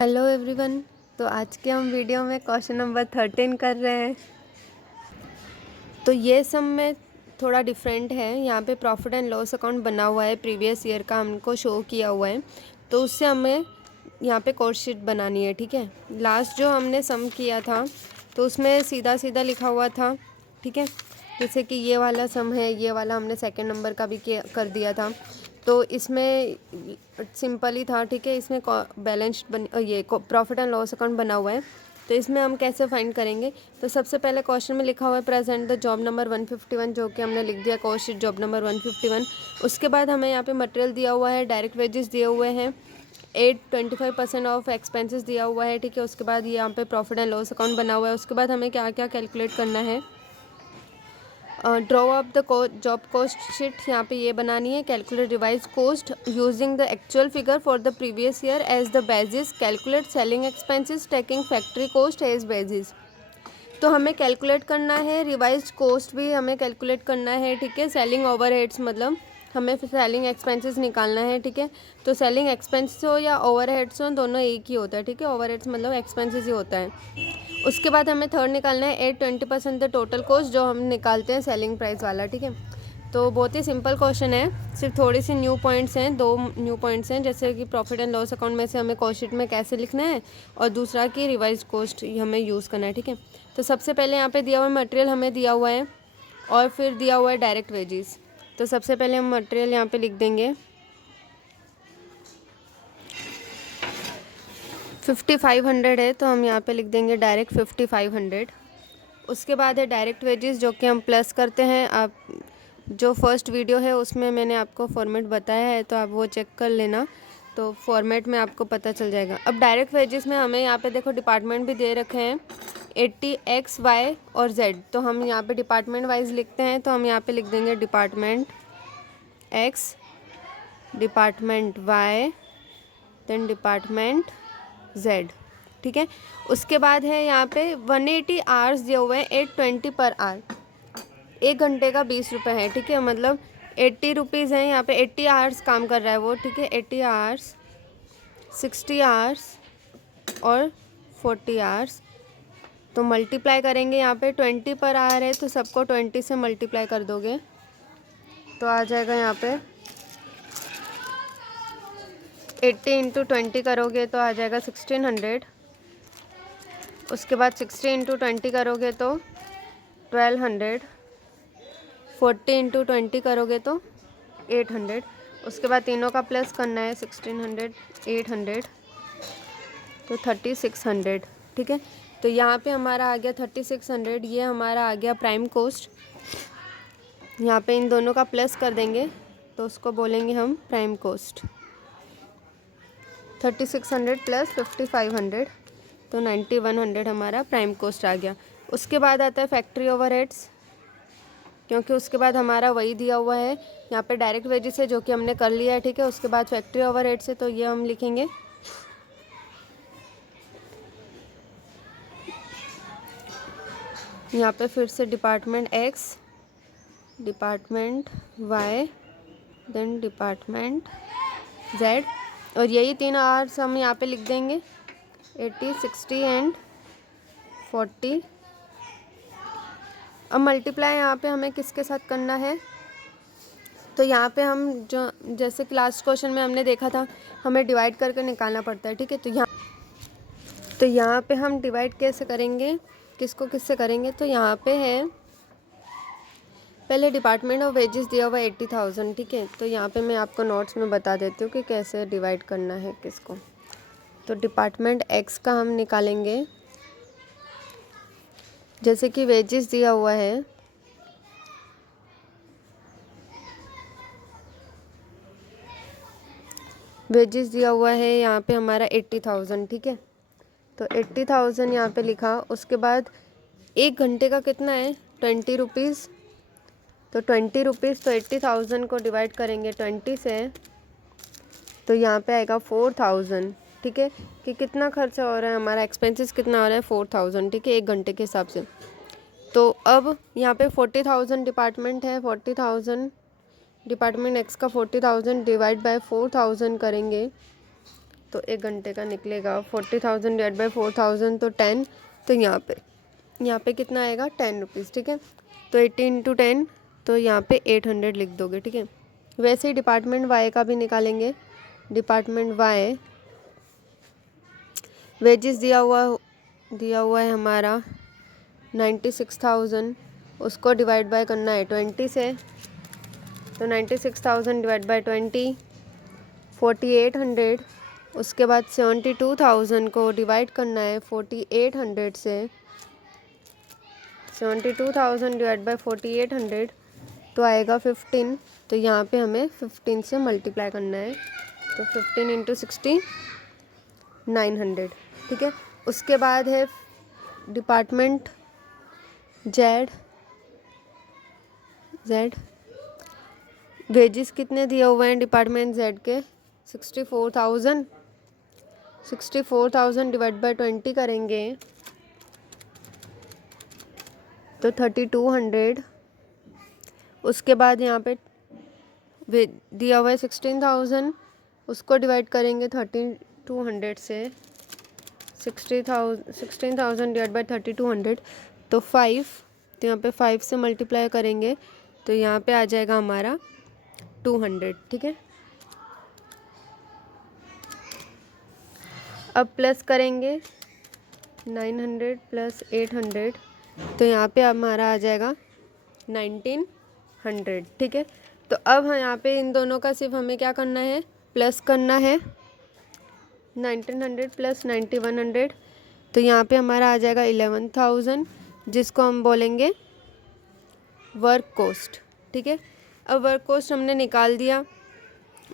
Hello everyone. तो आज के हम वीडियो में क्वेश्चन नंबर 13 कर रहे हैं। तो ये सब में थोड़ा डिफरेंट है। यहाँ पे प्रॉफिट एंड लॉस अकाउंट बना हुआ है, प्रीवियस ईयर का हमको शो किया हुआ है। तो उससे हमें यहाँ पे कॉस्ट शीट बनानी है। ठीक है, लास्ट जो हमने सम किया था तो उसमें सीधा सीधा लिखा हुआ था। ठीक है, जैसे कि ये वाला सम है, ये वाला हमने सेकंड नंबर का भी कर दिया था। तो इसमें सिंपल ही था। ठीक है, इसमें बैलेंस ये प्रॉफिट एंड लॉस अकाउंट बना हुआ है। तो इसमें हम कैसे फाइंड करेंगे? तो सबसे पहले क्वेश्चन में लिखा हुआ है प्रेजेंट द जॉब नंबर 151, जो कि हमने लिख दिया कॉस्ट शीट जॉब नंबर 151। उसके बाद हमें यहाँ पे मटेरियल दिया हुआ है, डायरेक्ट वेजेस दिए हुए हैं, 25% ऑफ एक्सपेंसेस दिया हुआ है। ठीक है, उसके बाद यहाँ पे प्रॉफिट एंड लॉस अकाउंट बना हुआ है। उसके बाद हमें क्या क्या कैलकुलेट करना है? Draw up the job cost sheet यहाँ पे ये बनानी है। Calculate revise cost using the actual figure for the previous year as the basis. Calculate selling expenses taking factory cost as basis. तो हमें कैलकुलेट करना है, रिवाइज कॉस्ट भी हमें कैलकुलेट करना है। ठीक है, सेलिंग ओवरहेड्स मतलब हमें सेलिंग एक्सपेंसेस निकालना है। ठीक है, तो सेलिंग एक्सपेंसेस हो या ओवरहेड्स हो, दोनों एक ही होता है। ठीक है, ओवरहेड्स मतलब एक्सपेंसेस ही होता है। उसके बाद हमें थर्ड निकालना है 20% द टोटल कॉस्ट, जो हम निकालते हैं सेलिंग प्राइस वाला। ठीक है, तो बहुत ही सिंपल क्वेश्चन है, सिर्फ थोड़ी सी न्यू पॉइंट्स हैं, 2 न्यू पॉइंट्स हैं, जैसे कि प्रॉफिट एंड लॉस अकाउंट में से हमें कॉस्ट शीट में कैसे लिखना है, और दूसरा कि रिवाइज कॉस्ट हमें यूज़ करना है। ठीक है, तो सबसे पहले यहाँ पे दिया हुआ मटेरियल हमें दिया हुआ है, और फिर दिया हुआ है डायरेक्ट वेजेस। तो सबसे पहले हम मटेरियल यहाँ पे लिख देंगे 5500 है, तो हम यहाँ पे लिख देंगे डायरेक्ट 5500। उसके बाद है डायरेक्ट वेजेस, जो कि हम प्लस करते हैं। आप जो फर्स्ट वीडियो है उसमें मैंने आपको फॉर्मेट बताया है, तो आप वो चेक कर लेना, तो फॉर्मेट में आपको पता चल जाएगा। अब डायरेक्ट वेजेस में हमें यहाँ पे देखो डिपार्टमेंट भी दे रखे हैं 80 X Y और Z। तो हम यहाँ पे डिपार्टमेंट वाइज लिखते हैं, तो हम यहाँ पे लिख देंगे department X, department Y, then department Z। ठीक है, उसके बाद है यहाँ पे 180 आवर्स दिए हुए हैं, 820 पर आवर। 1 घंटे का 20 रुपये है। ठीक है, मतलब 80 रुपीज़ हैं यहाँ पे, 80 आवर्स काम कर रहा है वो। ठीक है, 80 आवर्स, 60 आवर्स और 40 आवर्स। तो मल्टीप्लाई करेंगे, यहाँ पे 20 पर आवर है, तो सबको 20 से मल्टीप्लाई कर दोगे तो आ जाएगा यहाँ पे 80 इंटू 20 करोगे तो आ जाएगा 1600। उसके बाद 60 इंटू 20 करोगे तो 1200। 40 इंटू 20 करोगे तो 800। उसके बाद तीनों का प्लस करना है, 1600, 800, तो 3600। ठीक है, तो यहाँ पे हमारा आ गया 3600। ये हमारा आ गया प्राइम कॉस्ट। यहाँ पे इन दोनों का प्लस कर देंगे तो उसको बोलेंगे हम प्राइम कॉस्ट। 3600 प्लस 5500, तो 9100 हमारा प्राइम कॉस्ट आ गया। उसके बाद आता है फैक्ट्री ओवरहेड्स, क्योंकि उसके बाद हमारा वही दिया हुआ है। यहाँ पे डायरेक्ट वेजेस है, जो कि हमने कर लिया है। ठीक है, उसके बाद फैक्ट्री ओवरहेड्स है, तो ये हम लिखेंगे यहाँ पे फिर से department X, department Y, then department Z, और यही 3 आवर्स हम यहाँ पे लिख देंगे 80, 60 एंड 40। अब मल्टीप्लाई यहाँ पे हमें किसके साथ करना है? तो यहाँ पे हम जो जैसे कि लास्ट क्वेश्चन में हमने देखा था, हमें डिवाइड करके निकालना पड़ता है। ठीक है, तो यहाँ पे हम डिवाइड कैसे करेंगे, किसको किससे करेंगे? तो यहाँ पे है पहले डिपार्टमेंट ऑफ वेजेस दिया हुआ 80,000। ठीक है, तो यहाँ पे मैं आपको नोट्स में बता देती हूँ कि कैसे डिवाइड करना है किसको। तो डिपार्टमेंट X का हम निकालेंगे, जैसे कि वेजेस दिया हुआ है यहाँ पे हमारा 80,000। ठीक है, तो 80,000 यहाँ पे लिखा। उसके बाद 1 घंटे का कितना है? 20 रुपीज़। तो 20 रुपीज़, तो 80,000 को डिवाइड करेंगे 20 से, तो यहाँ पे आएगा 4000। ठीक है, कि कितना खर्चा हो रहा है हमारा, एक्सपेंसेस कितना हो रहा है? 4000। ठीक है, 1 घंटे के हिसाब से। तो अब यहाँ पे 40,000 डिपार्टमेंट है, 40,000 डिपार्टमेंट X का 40,000 डिवाइड बाय 4000 करेंगे तो 1 घंटे का निकलेगा 40,000 डिवाइड बाई 4,000 तो 10। तो यहाँ पे कितना आएगा 10 रुपीज़, ठीक है। तो 80 इंटू 10 तो यहाँ पे 800 लिख दोगे, ठीक है। वैसे ही डिपार्टमेंट वाई का भी निकालेंगे। डिपार्टमेंट वाई वेजेस दिया हुआ है हमारा 96,000, उसको डिवाइड बाय करना है 20 से। तो 96,000 डिवाइड बाय 20 4800। उसके बाद 72,000 को डिवाइड करना है 4800 से। 72,000 डिवाइड बाय 4800 तो आएगा 15। तो यहाँ पे हमें 15 से मल्टीप्लाई करना है। तो 15 इंटू 60 900, ठीक है। उसके बाद है डिपार्टमेंट जेड वेजेस कितने दिए हुए हैं डिपार्टमेंट जेड के 64,000 डिवाइड बाय 20 करेंगे तो 3200। उसके बाद यहाँ पे दिया हुआ है 16,000, उसको डिवाइड करेंगे 3200 से। 16,000 डिवाइड बाय 3200 तो 5। तो यहाँ पे 5 से मल्टीप्लाई करेंगे तो यहाँ पे आ जाएगा हमारा 200, ठीक है। अब प्लस करेंगे 900 प्लस 800 तो यहाँ पे हमारा आ जाएगा 1900, ठीक है। तो अब हम यहाँ पे इन दोनों का सिर्फ हमें क्या करना है, प्लस करना है 1900 प्लस 9100। तो यहाँ पे हमारा आ जाएगा 11,000, जिसको हम बोलेंगे वर्क कोस्ट, ठीक है। अब वर्क कोस्ट हमने निकाल दिया।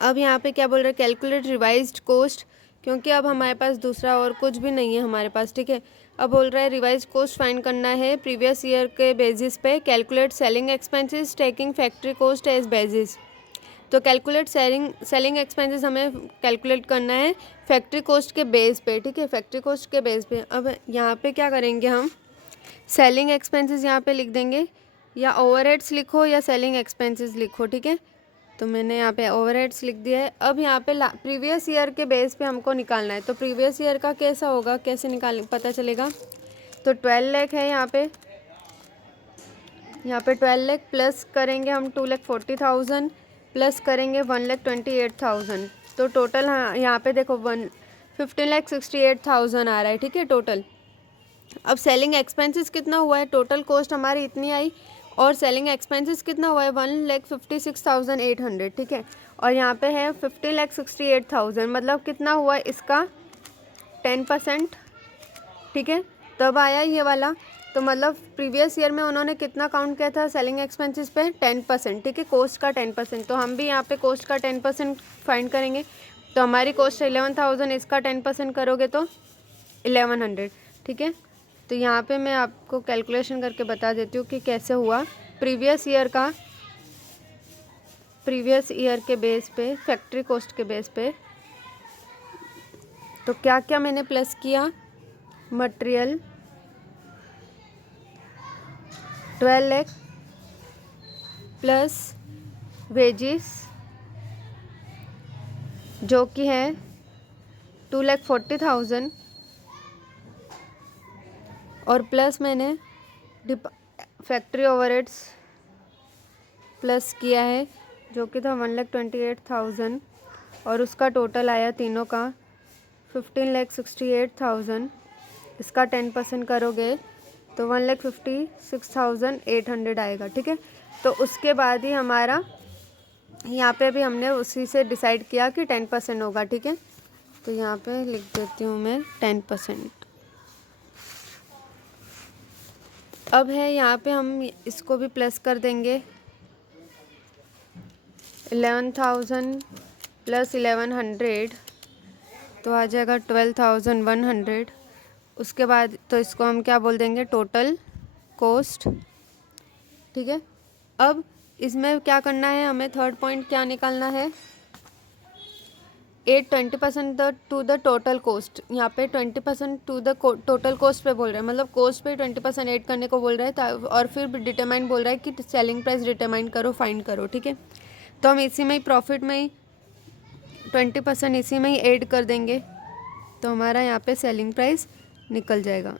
अब यहाँ पे क्या बोल रहे हैं, कैलकुलेट रिवाइज्ड कोस्ट, क्योंकि अब हमारे पास दूसरा और कुछ भी नहीं है हमारे पास, ठीक है। अब बोल रहा है रिवाइज कोस्ट फाइंड करना है प्रीवियस ईयर के बेसिस पे। Calculate selling expenses taking factory cost as basis. तो कैलकुलेट सेलिंग एक्सपेंसेस हमें कैलकुलेट करना है फैक्ट्री कोस्ट के बेस पे, ठीक है, फैक्ट्री कोस्ट के बेस पे। अब यहाँ पे क्या करेंगे, हम सेलिंग एक्सपेंसेस यहाँ पे लिख देंगे, या ओवरहेड्स लिखो या सेलिंग एक्सपेंसेस लिखो, ठीक है। तो मैंने यहाँ पे ओवरहेड्स लिख दिया है। अब यहाँ पे प्रीवियस ईयर के बेस पे हमको निकालना है। तो प्रीवियस ईयर का कैसा होगा, कैसे पता चलेगा। तो 12 लाख है यहाँ पे 12 लाख प्लस करेंगे हम 2,40,000 प्लस करेंगे 1,28,000। तो टोटल यहाँ पे देखो 15,68,000 आ रहा है, ठीक है, टोटल। अब सेलिंग एक्सपेंसेस कितना हुआ है, टोटल कॉस्ट हमारी इतनी आई और सेलिंग एक्सपेंसेस कितना हुआ है 1,56,800, ठीक है। और यहाँ पे है 15,68,000, मतलब कितना हुआ इसका 10%, ठीक है। तब आया ये वाला। तो मतलब प्रीवियस ईयर में उन्होंने कितना काउंट किया था सेलिंग एक्सपेंसेस पे 10%, ठीक है, कॉस्ट का 10%। तो हम भी यहाँ पे कॉस्ट का 10% फाइंड करेंगे। तो हमारी कॉस्ट 11,000, इसका 10% करोगे तो 1,100, ठीक है। तो यहाँ पे मैं आपको कैलकुलेशन करके बता देती हूँ कि कैसे हुआ प्रीवियस ईयर के बेस पे, फैक्ट्री कॉस्ट के बेस पे। तो क्या क्या मैंने प्लस किया, मटेरियल 12 लाख प्लस वेजिस जो कि है 2,40,000 और प्लस मैंने फैक्ट्री ओवरहेड्स प्लस किया है जो कि था 1,28,000 और उसका टोटल आया तीनों का 15,68,000। इसका 10% करोगे तो 1,56,800 आएगा, ठीक है। तो उसके बाद ही हमारा यहाँ पे भी हमने उसी से डिसाइड किया कि 10% होगा, ठीक है। तो यहाँ पे लिख देती हूँ मैं 10%। अब है यहाँ पे हम इसको भी प्लस कर देंगे 11,000 प्लस 1,100 तो आ जाएगा 12,100। उसके बाद तो इसको हम क्या बोल देंगे, टोटल कॉस्ट, ठीक है। अब इसमें क्या करना है हमें, थर्ड पॉइंट क्या निकालना है, 20% टू द टोटल कॉस्ट। यहाँ पे 20% टू द टोटल कॉस्ट पे बोल रहे हैं, मतलब कॉस्ट पे 20% ऐड करने को बोल रहा है। और फिर डिटरमाइन बोल रहा है कि सेलिंग प्राइस डिटरमाइन करो, फाइंड करो, ठीक है। तो हम इसी में ही प्रॉफिट में ही 20% इसी में ही ऐड कर देंगे तो हमारा यहाँ पे सेलिंग प्राइस निकल जाएगा।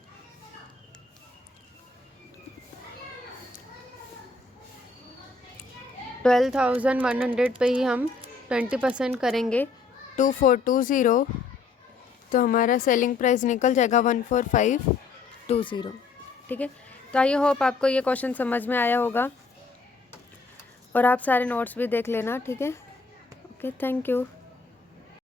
$12,100 पे ही हम 20% करेंगे 2420, तो हमारा सेलिंग प्राइस निकल जाएगा 14520। ठीक है, तो आई होप आपको ये क्वेश्चन समझ में आया होगा और आप सारे नोट्स भी देख लेना। ठीक है, ओके, थैंक यू।